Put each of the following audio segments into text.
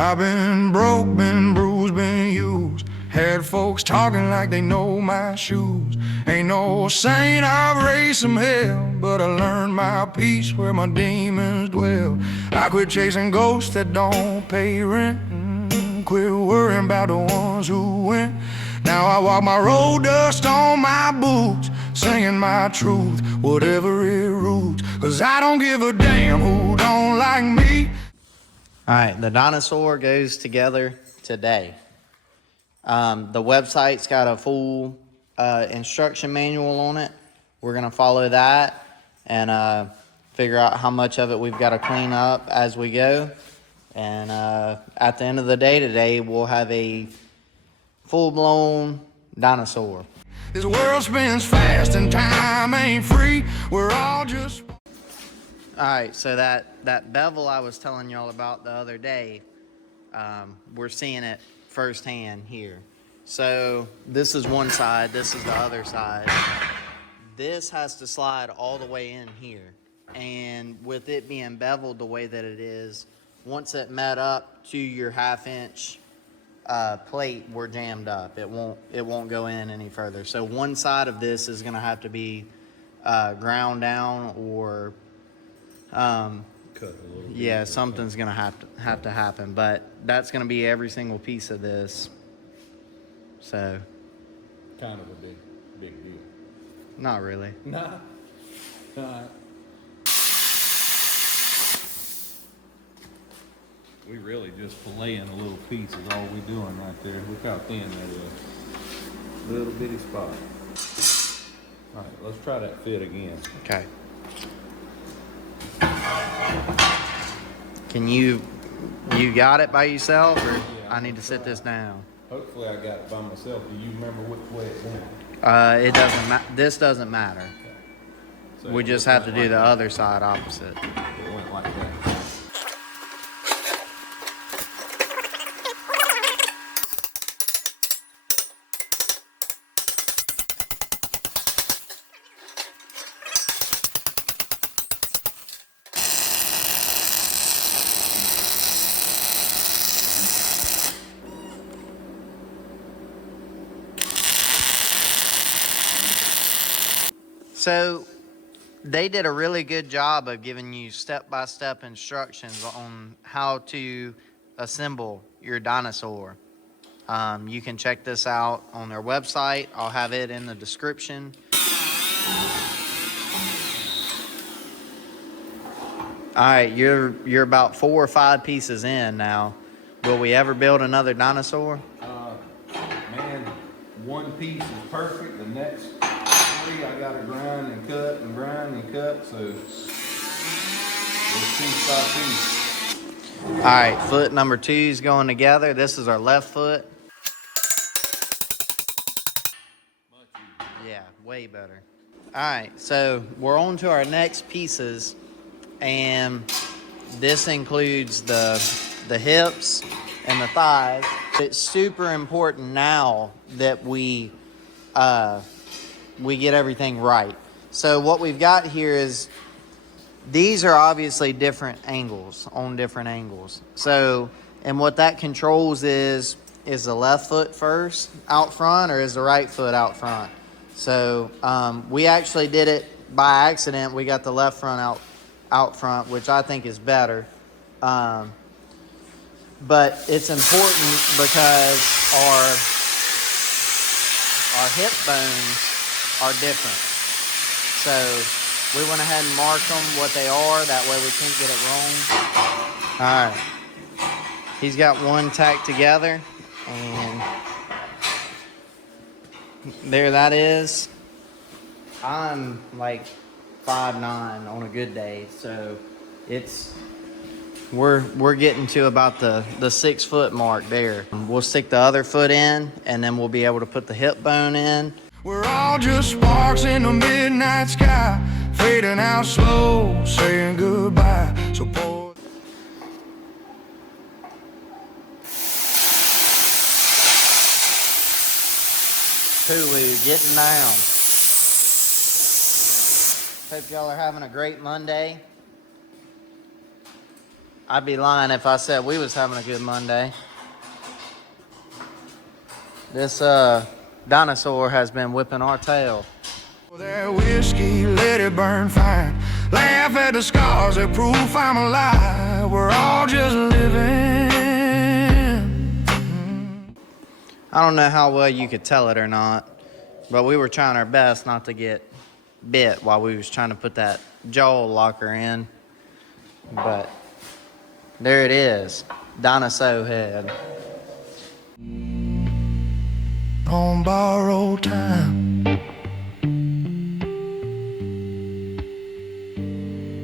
I've been broke, been bruised, been used. Had folks talking like they know my shoes. Ain't no saint, I've raised some hell, but I learned my peace where my demons dwell. I quit chasing ghosts that don't pay rent, quit worrying about the ones who went. Now I walk my road, dust on my boots, singing my truth, whatever it roots. Cause I don't give a damn who don't like me. All right, the Dinosaur goes together today. The website's got a full instruction manual on it. We're gonna follow that and figure out how much of it we've got to clean up as we go. And at the end of the day today, we'll have a full-blown Dinosaur. This world spins fast and time ain't free. We're all just... All right, so that bevel I was telling y'all about the other day, we're seeing it firsthand here. So this is one side, this is the other side. This has to slide all the way in here. And with it being beveled the way that it is, once it met up to your 1/2 inch plate, we're jammed up. It won't go in any further. So one side of this is gonna have to be ground down or cut a little bit. Yeah, something's gonna have to happen, but that's gonna be every single piece of this. So kind of a big deal. Not really. Nah. We really just filleting a little piece is all we doing right there. Look how thin that is. Little bitty spot. All right, let's try that fit again. Okay. Can you got it by yourself, or Yeah, I need to sit this down? Hopefully I got it by myself. Do you remember which way it went? It doesn't this doesn't matter. Okay. So We just have to do the other side opposite. It went like that. So they did a really good job of giving you step-by-step instructions on how to assemble your Dinosaur. You can check this out on their website. I'll have it in the description. All right, you're about 4 or 5 pieces in now. Will we ever build another Dinosaur? Man, one piece is perfect. The next 3 I gotta grind and cut and grind and cut, so it's piece by piece. All right, foot number 2 is going together. This is our left foot. Yeah, way better. All right, so we're on to our next pieces, and this includes the hips and the thighs. It's super important now that we get everything right. So what we've got here is, these are obviously different angles, on different angles. So, and what that controls is the left foot first out front, or is the right foot out front? So we actually did it by accident. We got the left front out front, which I think is better. But it's important because our hip bones are different. So we went ahead and marked them what they are. That way we can't get it wrong. All right. He's got one tacked together, and there that is. I'm like 5'9" on a good day, so we're getting to about the 6 foot mark there. We'll stick the other foot in, and then we'll be able to put the hip bone in. We're all just sparks in the midnight sky, fading out slow, saying goodbye. So pour. Hulu getting down. Hope y'all are having a great Monday. I'd be lying if I said we was having a good Monday. This dinosaur has been whipping our tail. That whiskey, let it burn fine. Laugh at the scars that proof I'm alive. We're all just living. I don't know how well you could tell it or not, but we were trying our best not to get bit while we was trying to put that jaw locker in. But there it is, dinosaur head. On borrowed time,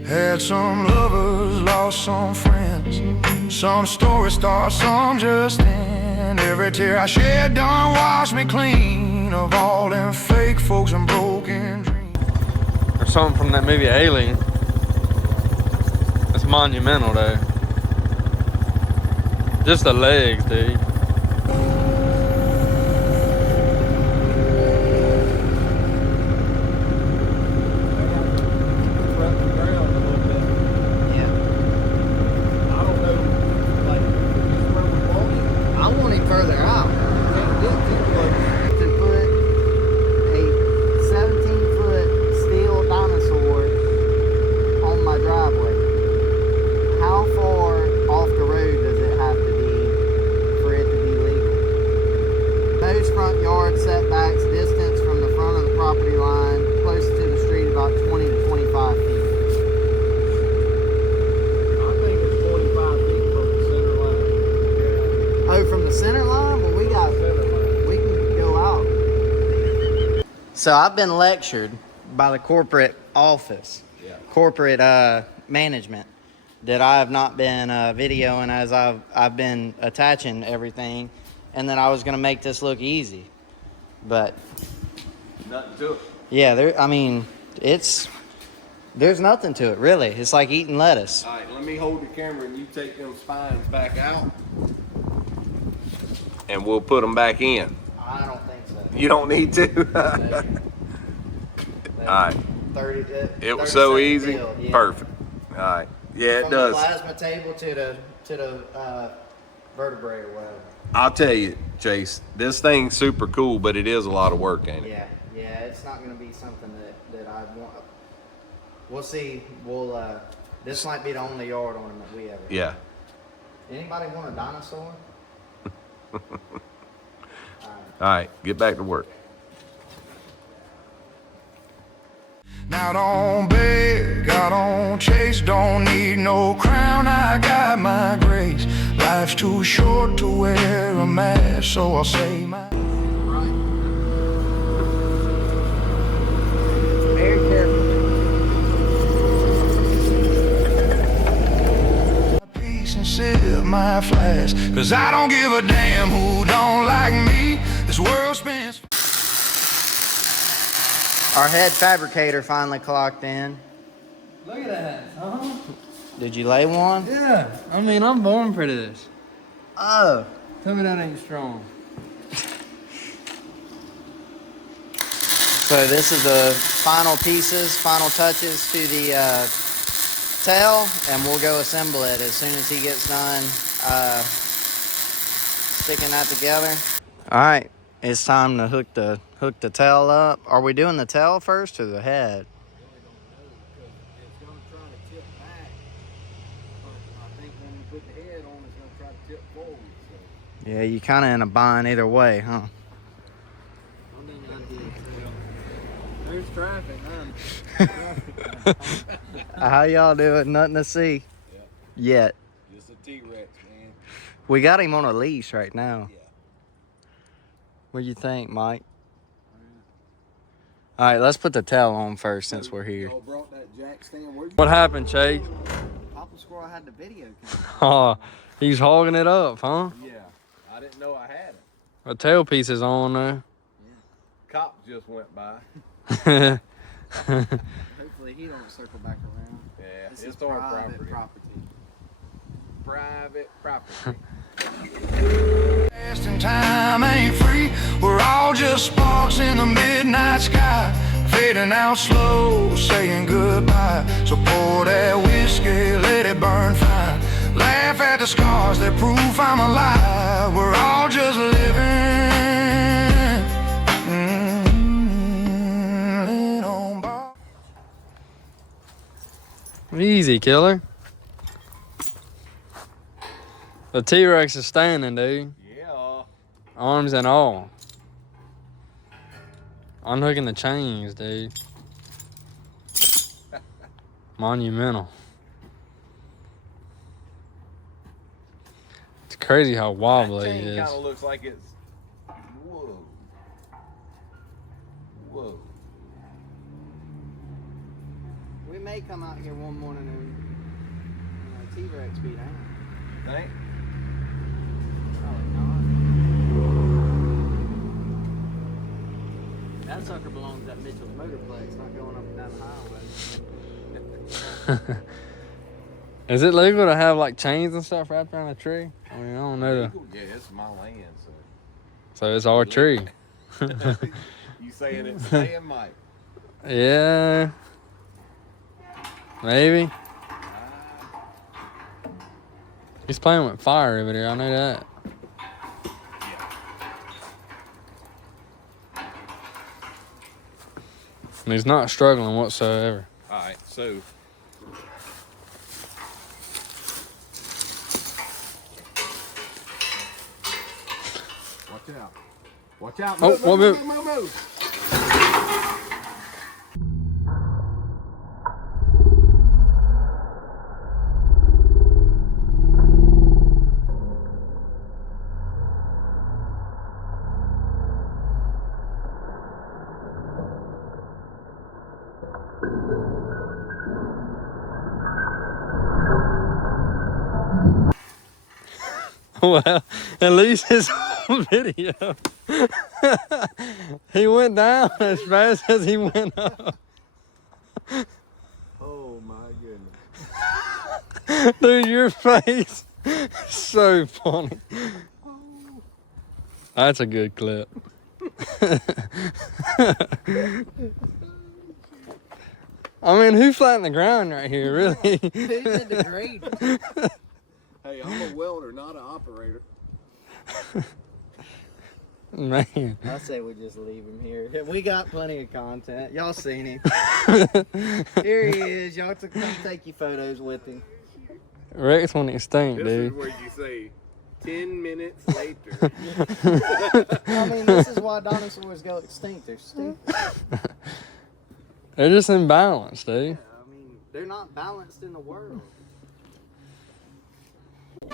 had some lovers, lost some friends. Some stories start, some just end. Every tear I shed done wash me clean of all them fake folks and broken dreams. Or something from that movie Alien. That's monumental though. Just the legs, dude. Front yard setbacks, distance from the front of the property line, close to the street, about 20 to 25 feet. I think it's 25 feet from the center line. Oh, from the center line? Well, we can go out. So I've been lectured by the corporate office, corporate management, that I have not been videoing as I've been attaching everything. And then I was gonna make this look easy, but Nothing to it. yeah, there's nothing to it really. It's like eating lettuce. All right, let me hold the camera and you take them spines back out. And we'll put them back in. I don't think so. You don't need to. All right. 30. It was so 30-second easy. build, yeah. Perfect. All right. Yeah, it From does. the plasma table to the vertebrae or whatever. I'll tell you, Chase, this thing's super cool, but it is a lot of work, ain't it? Yeah, it's not gonna be something that I want. We'll see. This might be the only yard ornament we ever. Yeah. Anybody want a dinosaur? All right, get back to work. Now don't beg, I don't chase, don't need no crown, I got my grace. Life's too short to wear a mask, so I'll say my Very careful. peace and sip my flask. Cause I don't give a damn who don't like me. This world spins. Our head fabricator finally clocked in. Look at that, huh? Did you lay one? Yeah, I mean, I'm born for this. Oh. Tell me that ain't strong. So this is the final pieces, final touches to the tail, and we'll go assemble it as soon as he gets done sticking that together. All right, it's time to hook the tail up. Are we doing the tail first or the head? Yeah, you kind of in a bind either way, huh? There's traffic, huh? How y'all doing? Nothing to see yet. Just a T-Rex, man. We got him on a leash right now. Yeah. What do you think, Mike? All right, let's put the tail on first since we're here. Y'all brought that jack stand. Where'd you What happened, Chase? Papa Squirrel had the video camera. Oh, he's hogging it up, huh? Yeah, I didn't know I had it. The tailpiece is on there. Cop just went by. Hopefully he don't circle back around. Yeah, This it's is our private property. Private property. Wasting time ain't free. We're all just sparks heading out slow, saying goodbye. So pour that whiskey, let it burn fine. Laugh at the scars that prove I'm alive. We're all just living. Lean on by. Easy, killer. The T-Rex is standing, dude. Yeah. Arms and all. Unhooking the chains, dude. Monumental. It's crazy how wobbly That it chain is. kind of looks like it's. Whoa. Whoa. We may come out here one morning and T-Rex be down. Think? Probably not. That sucker belongs at Mitchell's Motorplex, not going up and down the highway. Is it legal to have like chains and stuff wrapped around a tree? I mean, I don't know. Yeah, it's my land, so. So it's our tree. You saying it's staying, Mike? Yeah. Maybe. He's playing with fire over there, I know that. And he's not struggling whatsoever. Alright, so. Watch out. Watch out. Oh, Move, what move, move? move, move. Well, at least it's on video. He went down as fast as he went up. Oh my goodness. Dude, your face so funny. That's a good clip. I mean, who flattened the ground right here, really? Who did the grade? Hey, I'm a welder, not an operator. Man. I say we just leave him here. We got plenty of content. Y'all seen him. Here he is. Y'all come take your photos with him. Rex went extinct, This is dude. where you say 10 minutes later. I mean, this is why dinosaurs go extinct. They're stupid. They're just imbalanced, dude. I mean, they're not balanced in the world.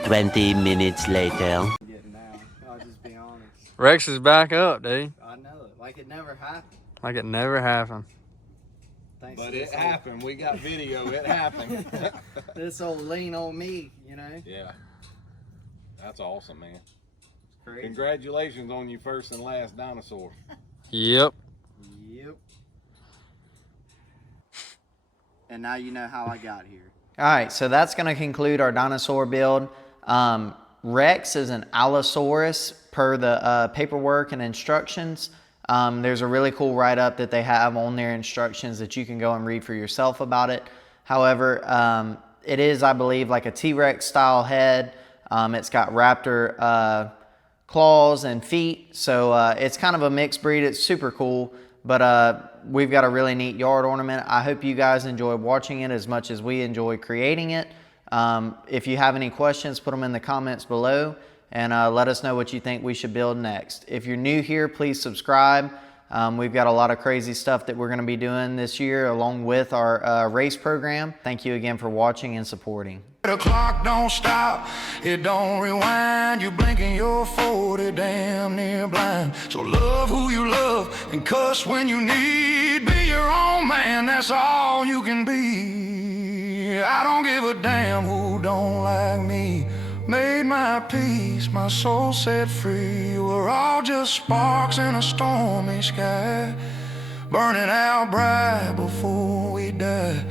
20 minutes later. Getting down. I'll just be honest. Rex is back up, dude. I know it. Like it never happened. Like it never happened. Thanks But to it happened. We got video. It happened. This old lean on me, you know? Yeah. That's awesome, man. Crazy. Congratulations on your first and last dinosaur. Yep. Yep. And now you know how I got here. All right, so that's going to conclude our dinosaur build. Rex is an Allosaurus per the paperwork and instructions. There's a really cool write-up that they have on their instructions that you can go and read for yourself about it. However, it is, I believe, like a T-Rex style head. It's got raptor claws and feet, so it's kind of a mixed breed. It's super cool, but we've got a really neat yard ornament. I hope you guys enjoyed watching it as much as we enjoy creating it. If you have any questions, put them in the comments below and let us know what you think we should build next. If you're new here, please subscribe. We've got a lot of crazy stuff that we're going to be doing this year along with our race program. Thank you again for watching and supporting. The clock don't stop, it don't rewind. You blink and you're 40, damn near blind. So love who you love and cuss when you need. Be your own man, that's all you can be. I don't give a damn who don't like me. Made my peace, my soul set free. We're all just sparks in a stormy sky, burning out bright before we die.